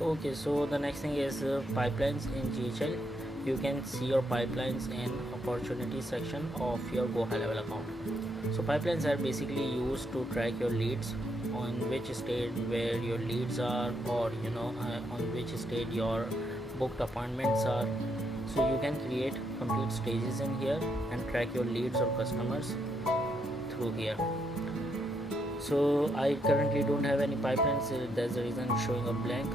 Okay, so the next thing is pipelines in GHL. You can see your pipelines in opportunity section of your GoHighLevel account. So pipelines are basically used to track your leads, on which state where your leads are, or on which state your booked appointments are. So you can create complete stages in here and track your leads or customers through here. So I currently don't have any pipelines, that's the reason it's showing a blank.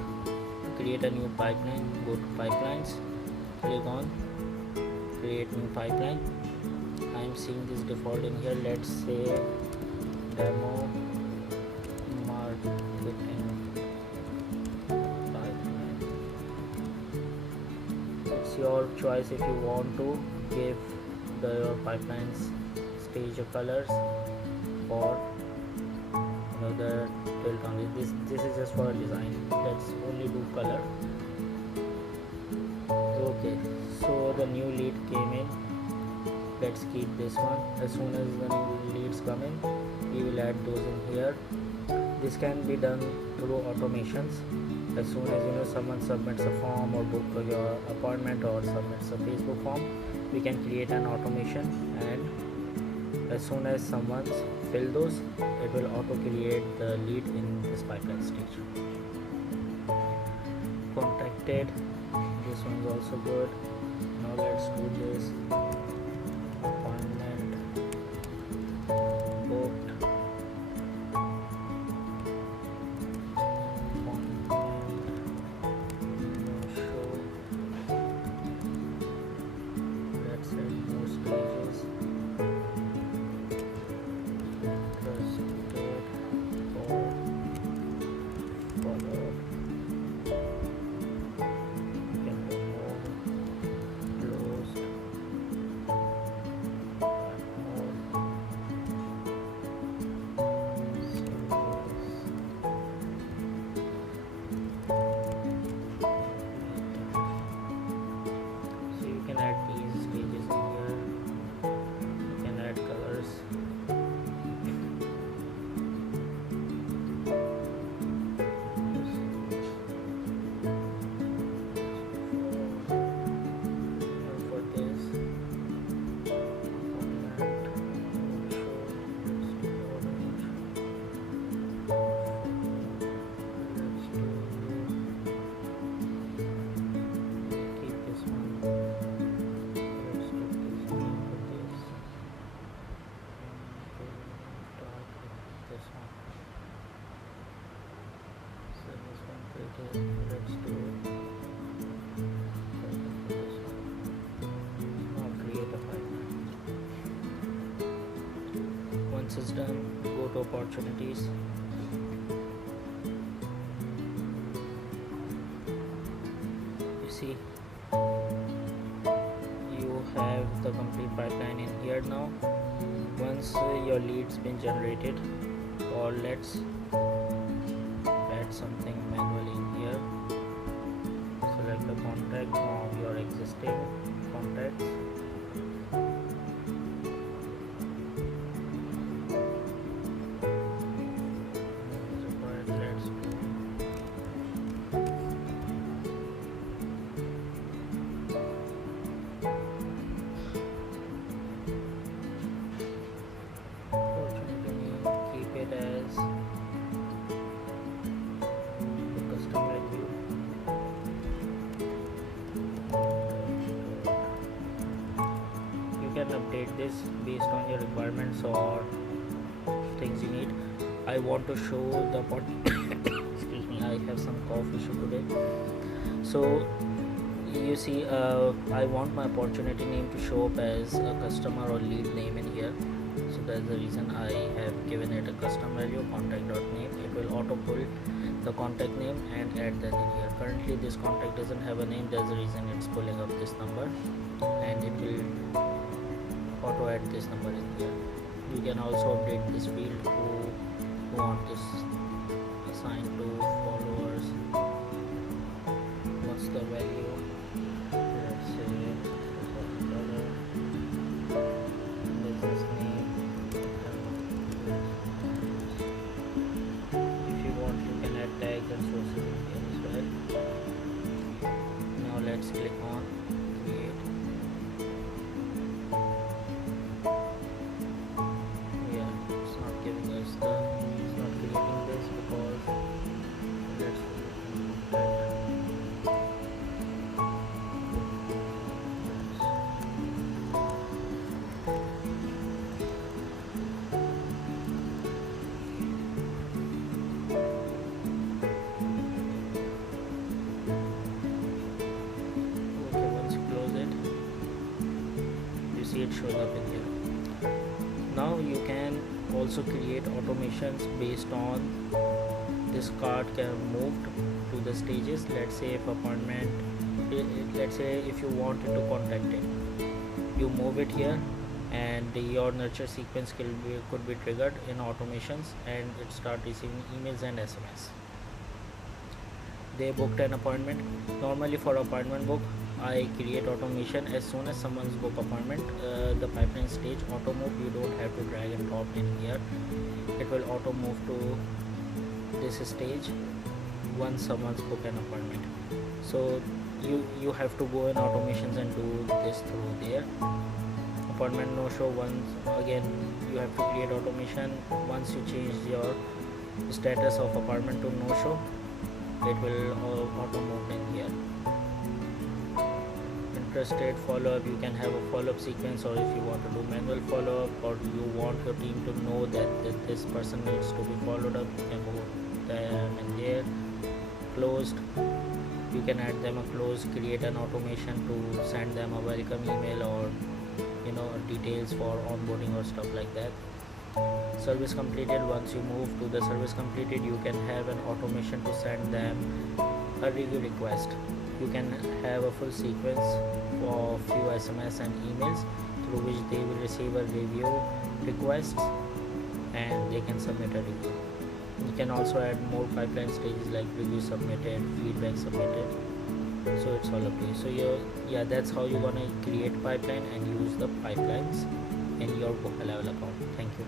Create a new pipeline, go to pipelines, click on create new pipeline. I'm seeing this default in here. Let's say demo marketing pipeline. It's your choice if you want to give your pipelines stage of colors or the tilt on it. This is just for a design. Let's only do color. Okay, so the new lead came in. Let's keep this one. As soon as the new leads come in, we will add those in here. This can be done through automations. As soon as someone submits a form or book your appointment or submits a Facebook form, we can create an automation, and as soon as someone's fill those, it will auto create the lead in this pipeline stage. Contacted, this one's also good. Now let's do this. Appointment booked, appointment show. Let's add more stages. Let's do now create a pipeline. Once it's done, go to opportunities. You see you have the complete pipeline in here now. Once your leads been generated, or let's add something manually in here. Select the contact from your existing contacts. Keep it as the custom value. You can update this based on your requirements or things you need. I want to show the excuse me, I have some cough issue today. So you see, I want my opportunity name to show up as a customer or lead name in here. So that's the reason I have given it a custom value, contact.name. It will auto pull the contact name and add that in here. Currently this contact doesn't have a name, that's the reason it's pulling up this number, and it will auto add this number in here. You can also update this field who want this assigned to followers. What's the value? Let's say business name. If you want, you can add tags and sources in here as well. it showing up in here. Now you can also create automations based on this card can moved to the stages. Let's say if let's say if you wanted to contact it, you move it here, and your nurture sequence could be triggered in automations, and it start receiving emails and SMS. They booked an appointment. Normally for appointment book, I create automation as soon as someone's book appointment. The pipeline stage auto move, you don't have to drag and drop in here. It will auto move to this stage once someone's book an appointment. So you have to go in automations and do this through there. Appointment no show, once again you have to create automation. Once you change your status of appointment to no show, it will auto move in here. Interested follow-up, you can have a follow-up sequence, or if you want to do manual follow-up, or you want your team to know that this person needs to be followed up, you can go them in there. Closed, you can add them a close, create an automation to send them a welcome email, or details for onboarding or stuff like that. Service completed, once you move to the service completed, you can have an automation to send them a review request. You can have a full sequence of few SMS and emails through which they will receive a review request and they can submit a review. You can also add more pipeline stages like review submitted, feedback submitted. So it's all up to you. So that's how you're gonna create pipeline and use the pipelines in your GoHighLevel account. Thank you.